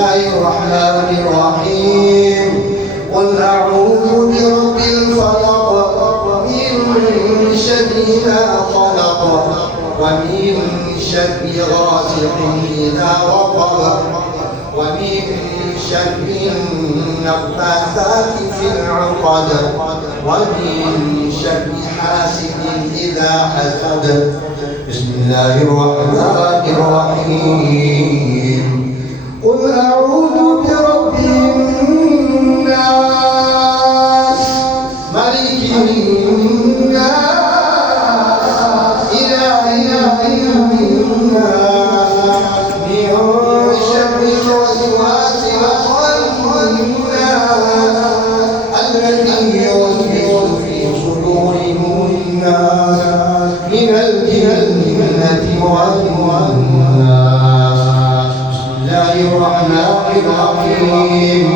الله الرحمن الرحيم قل أعوذ برب الفلق من شر ما خلق ومن شر غاسق إذا وقب ومن شر النفاثات في العقد ومن شر حاسد إذا حسد. بسم الله الرحمن الرحيم قل أعوذ برب الناس ملك الناس إله الناس من شر الوسواس الخناس الذي يوسوس في صدور الناس من الجنة والناس. بسم الله الرحمن الرحيم